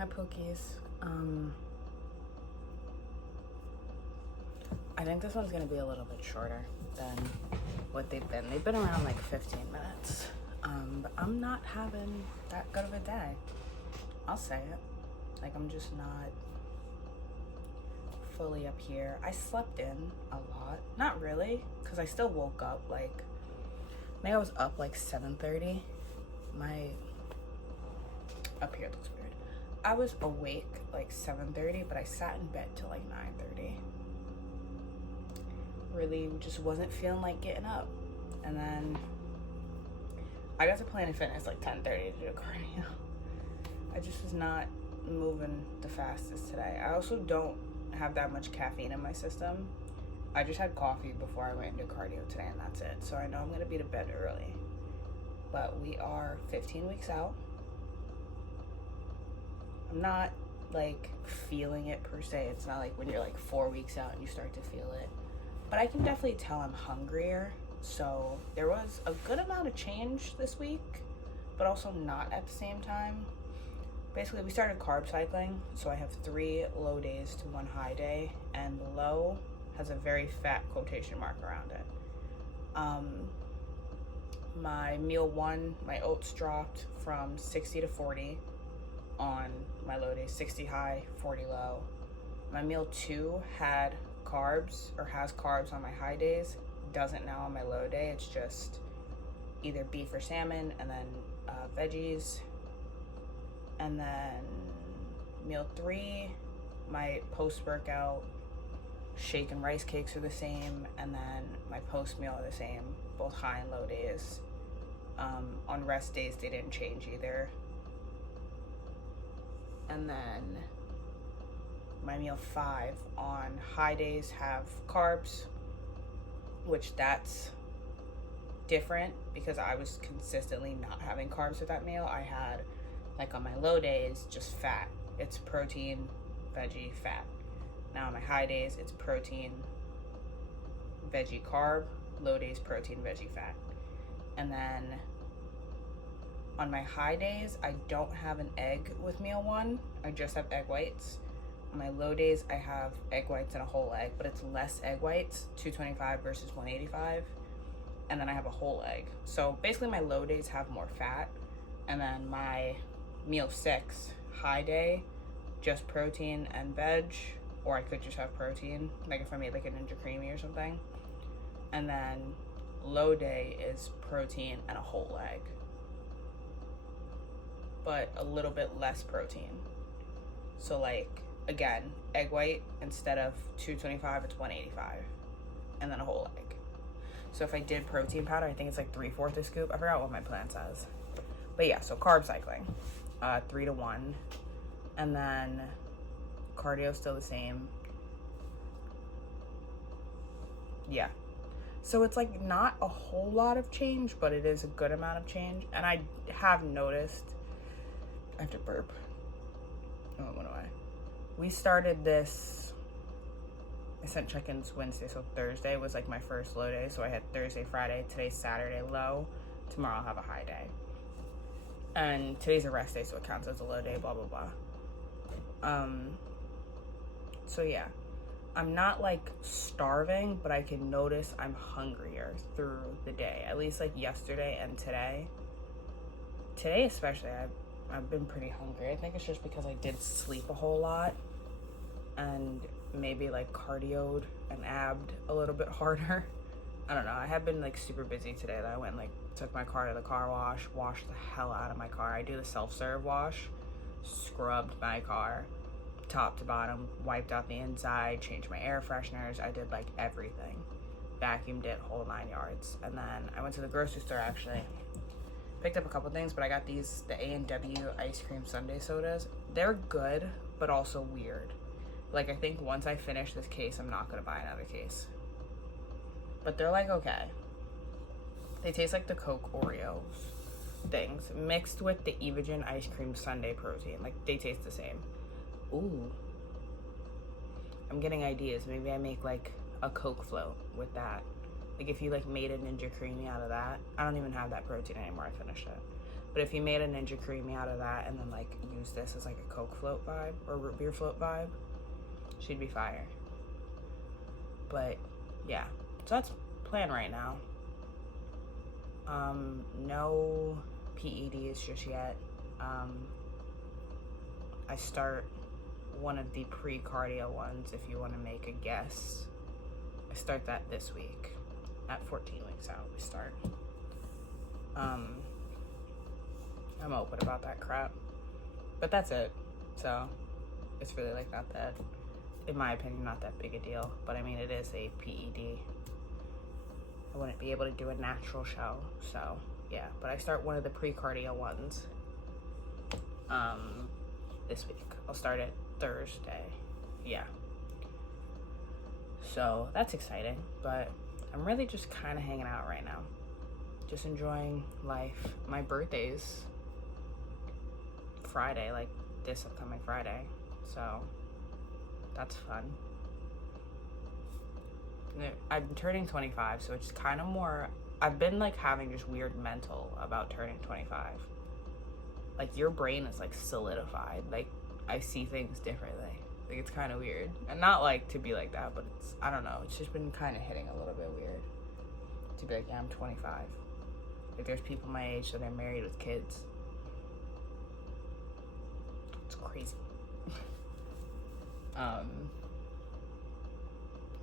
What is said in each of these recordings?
Hi, Pokies. I think this one's gonna be a little bit shorter than what they've been. They've been around like 15 minutes. But I'm not having that good of a day. I'll say it. Like, I'm just not fully up here. I slept in a lot. Not really, because I still woke up like, I think I was up like 7:30. Up here looks weird. I was awake like 7:30, but I sat in bed till like 9:30. Really just wasn't feeling like getting up. And then I got to Planet Fitness like 10:30 to do cardio. I just was not moving the fastest today. I also don't have that much caffeine in my system. I just had coffee before I went into cardio today, and that's it. So I know I'm gonna be to bed early. But we are 15 weeks out. I'm not like feeling it per se. It's not like when you're like 4 weeks out and you start to feel it. But I can definitely tell I'm hungrier. So there was a good amount of change this week, but also not at the same time. Basically, we started carb cycling. So I have 3 low days to 1 high day, and the low has a very fat quotation mark around it. My meal 1, my oats dropped from 60 to 40 on my low day, 60 high, 40 low. My meal 2 had carbs, or has carbs on my high days, doesn't now on my low day. It's just either beef or salmon, and then veggies. And then meal 3, my post-workout shake and rice cakes are the same, and then my post-meal are the same, both high and low days. On rest days, they didn't change either. And then my meal 5 on high days have carbs, which that's different because I was consistently not having carbs with that meal. I had, like on my low days, just fat. It's protein, veggie, fat. Now on my high days, it's protein, veggie, carb. Low days, protein, veggie, fat. And then on my high days, I don't have an egg with meal 1. I just have egg whites. On my low days, I have egg whites and a whole egg, but it's less egg whites, 225 versus 185. And then I have a whole egg. So basically my low days have more fat. And then my meal 6, high day, just protein and veg, or I could just have protein, like if I made like a Ninja Creamy or something. And then low day is protein and a whole egg, but a little bit less protein. So like, again, egg white, instead of 225, it's 185, and then a whole egg. So if I did protein powder, I think it's like 3/4 a scoop. I forgot what my plan says. But yeah, so carb cycling, 3 to 1. And then cardio still the same. Yeah. So it's like not a whole lot of change, but it is a good amount of change. And I have noticed, I have to burp. Oh, it went away. We started this, I sent check-ins Wednesday, so Thursday was like my first low day. So I had Thursday, Friday, today's Saturday low. Tomorrow I'll have a high day. And today's a rest day, so it counts as a low day, blah, blah, blah. So yeah, I'm not like starving, but I can notice I'm hungrier through the day, at least like yesterday and today. Today especially, I've been pretty hungry. I think it's just because I did sleep a whole lot and maybe like cardioed and abbed a little bit harder. I don't know. I have been like super busy today. That I went and like took my car to the car wash, washed the hell out of my car. I do the self-serve wash, scrubbed my car top to bottom, wiped out the inside, changed my air fresheners. I did like everything, vacuumed it, whole 9 yards. And then I went to the grocery store, actually picked up a couple things, but I got the A&W ice cream sundae sodas. They're good, but also weird. Like, I think once I finish this case, I'm not gonna buy another case. But they're like, okay. They taste like the Coke Oreos things mixed with the Evogen ice cream sundae protein. Like, they taste the same. Ooh. I'm getting ideas. Maybe I make like a Coke float with that. Like if you like made a Ninja Creamy out of that. I don't even have that protein anymore. I finished it. But if you made a Ninja Creamy out of that and then like use this as like a Coke float vibe or root beer float vibe, she'd be fire. But yeah, so that's plan right now. No PEDs just yet. I start one of the pre-cardio ones, if you want to make a guess. I start that this week. At 14 weeks out, we start. I'm open about that crap. But that's it. So, it's really like not that, in my opinion, not that big a deal. But I mean, it is a PED. I wouldn't be able to do a natural show. So, yeah. But I start one of the pre-cardio ones this week. I'll start it Thursday. Yeah. So, that's exciting. But I'm really just kind of hanging out right now. Just enjoying life. My birthday's Friday, like this upcoming Friday. So, that's fun. I'm turning 25, so it's kind of more, I've been like having just weird mental about turning 25. Like your brain is like solidified. Like I see things differently. Like it's kind of weird. And not like to be like that, but it's, I don't know. It's just been kind of hitting a little bit weird. To be like, yeah, I'm 25. Like there's people my age that are married with kids. It's crazy.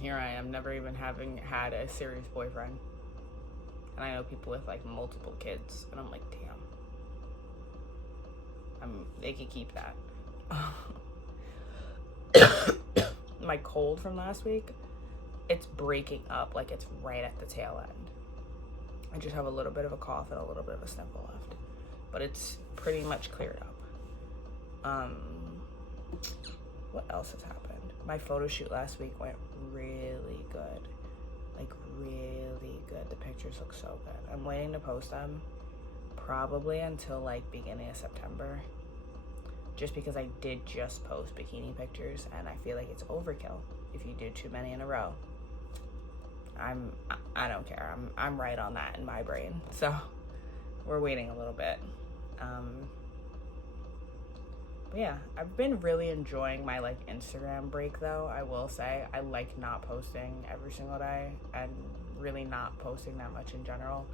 Here I am, never even having had a serious boyfriend. And I know people with like multiple kids, and I'm like, damn. They could keep that. My cold from last week, it's breaking up, like it's right at the tail end. I just have a little bit of a cough and a little bit of a sniffle left. But it's pretty much cleared up. What else has happened? My photo shoot last week went really good. Like really good. The pictures look so good. I'm waiting to post them probably until like beginning of September. Just because I did just post bikini pictures and I feel like it's overkill if you do too many in a row. I don't care. I'm right on that in my brain. So we're waiting a little bit. But yeah, I've been really enjoying my like Instagram break though, I will say. I like not posting every single day and really not posting that much in general.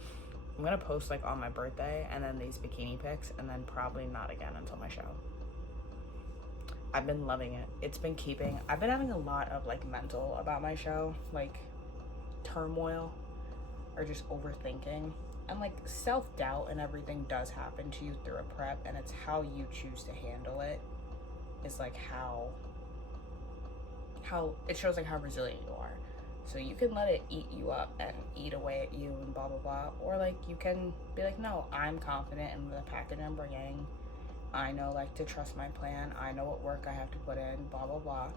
I'm gonna post like on my birthday and then these bikini pics and then probably not again until my show. I've been loving it. I've been having a lot of like mental about my show, like turmoil or just overthinking. And like self-doubt and everything does happen to you through a prep, and it's how you choose to handle it is like how it shows like how resilient you are. So you can let it eat you up and eat away at you and blah blah blah, or like you can be like, no, I'm confident in the package I'm bringing. I know like to trust my plan. I know what work I have to put in, blah blah blah,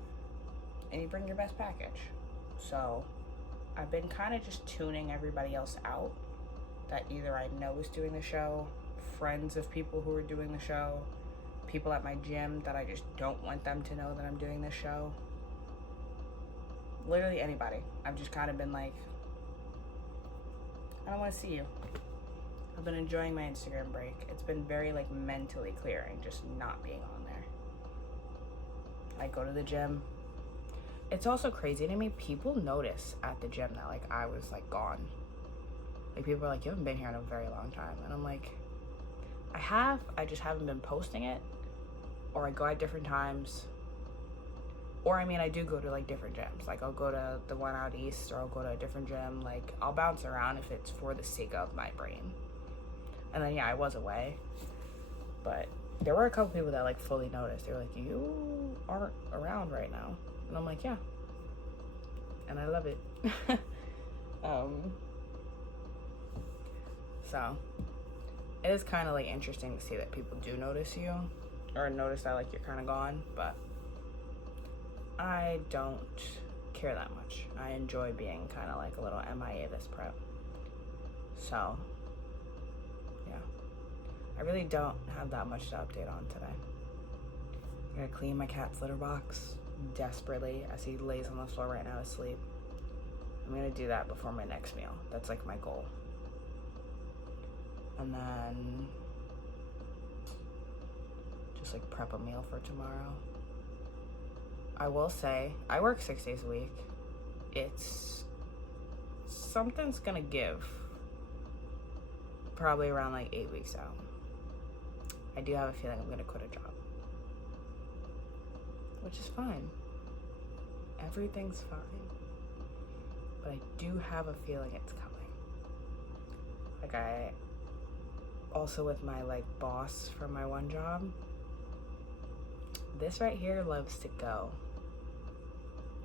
and you bring your best package. So I've been kind of just tuning everybody else out that either I know is doing the show, friends of people who are doing the show, people at my gym that I just don't want them to know that I'm doing this show. Literally anybody. I've just kind of been like, I don't want to see you. I've been enjoying my Instagram break. It's been very like mentally clearing, just not being on there. I go to the gym. It's also crazy to me. People notice at the gym that like I was like gone. Like people are like, you haven't been here in a very long time. And I'm like, I just haven't been posting it. Or I go at different times. Or I mean, I do go to like different gyms. Like I'll go to the one out east, or I'll go to a different gym. Like I'll bounce around if it's for the sake of my brain. And then yeah, I was away. But there were a couple people that like fully noticed. They were like, you aren't around right now. And I'm like, yeah. And I love it. So it is kind of like interesting to see that people do notice you, or notice that like you're kind of gone, but I don't care that much. I enjoy being kind of like a little MIA this prep. So yeah, I really don't have that much to update on today. I'm gonna clean my cat's litter box desperately as he lays on the floor right now to sleep. I'm gonna do that before my next meal. That's like my goal. And then, what else? Oh yeah, I'm gonna clean my cat's litter box desperately as he lays on the floor right now to sleep. I'm gonna do that before my next meal. That's like my goal. And then, what else? Oh yeah, I'm gonna clean my cat's litter box desperately as he lays on the floor right now to sleep. I'm gonna do that before my next meal. That's like my goal. just like prep a meal for tomorrow. I will say, I work 6 days a week. Something's gonna give probably around like 8 weeks out. I do have a feeling I'm gonna quit a job, which is fine. Everything's fine. But I do have a feeling it's coming. Like, I also, with my like boss from my one job, this right here loves to go.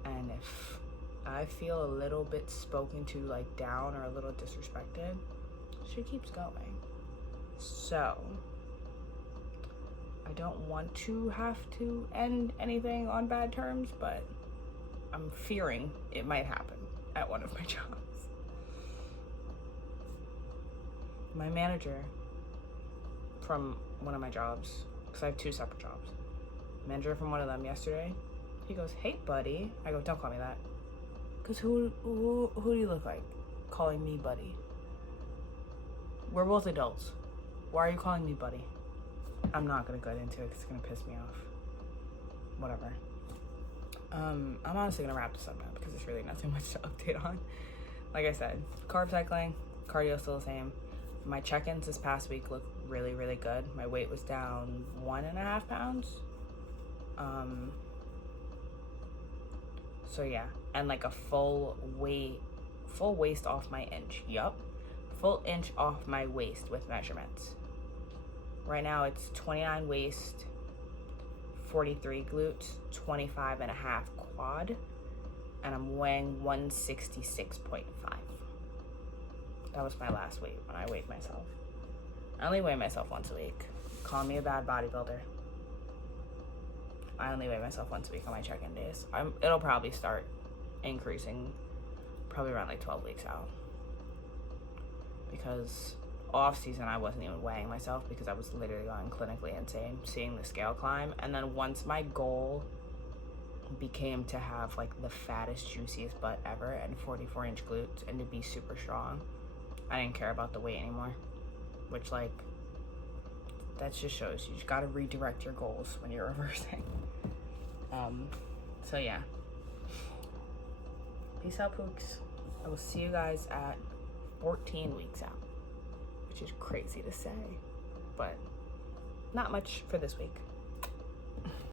And if I feel a little bit spoken to, like down or a little disrespected, she keeps going. So I don't want to have to end anything on bad terms, but I'm fearing it might happen at one of my jobs. My manager from one of my jobs, because I have 2 separate jobs, manager from one of them yesterday, he goes, "Hey buddy." I go, "Don't call me that." Because who do you look like calling me buddy? We're both adults. Why are you calling me buddy? I'm not gonna go into it because it's gonna piss me off. Whatever. I'm honestly gonna wrap this up now because there's really nothing much to update on. Like I said, carb cycling, cardio still the same. My check-ins this past week look really, really good. My weight was down 1.5 pounds. So yeah, and like a full waist off my inch. Yup, full inch off my waist with measurements. Right now it's 29 waist, 43 glutes, 25.5 quad, and I'm weighing 166.5. That was my last weight when I weighed myself. I only weigh myself once a week. Call me a bad bodybuilder. I only weigh myself once a week on my check-in days. It'll probably start increasing probably around like 12 weeks out. Because off season I wasn't even weighing myself because I was literally going clinically insane, seeing the scale climb. And then once my goal became to have like the fattest, juiciest butt ever and 44-inch glutes and to be super strong, I didn't care about the weight anymore. Which, like, that just shows you just gotta redirect your goals when you're reversing. So yeah. Peace out, pooks. I will see you guys at 14 weeks out, which is crazy to say, but not much for this week.